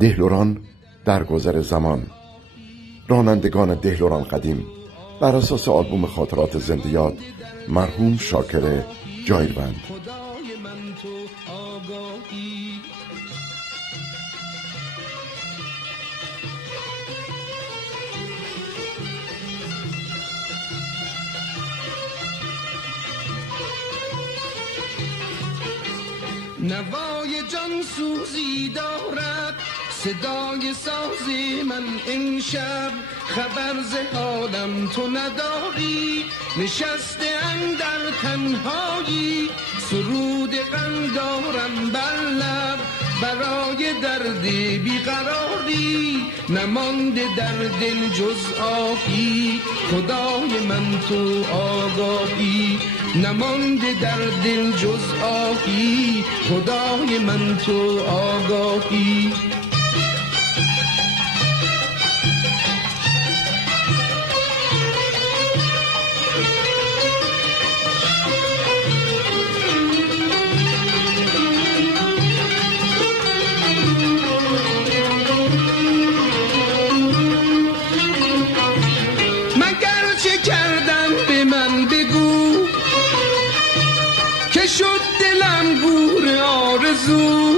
دهلوران در گذر زمان، رانندگان دهلوران قدیم، بر اساس آلبوم خاطرات زنده یاد مرحوم شاکر جایروند. نوای جان سوزی دارد صدای ساز من امشب، خبر ز حالم تو نداری، نشسته اندر تنهایی، سرود غم دارم بر لب، برای درد بیقراری، نمانده در دل جز آهی، خدای من تو آگاهی، نمانده در دل جز آهی، خدای من تو آگاهی. شد دلم گور آرزو،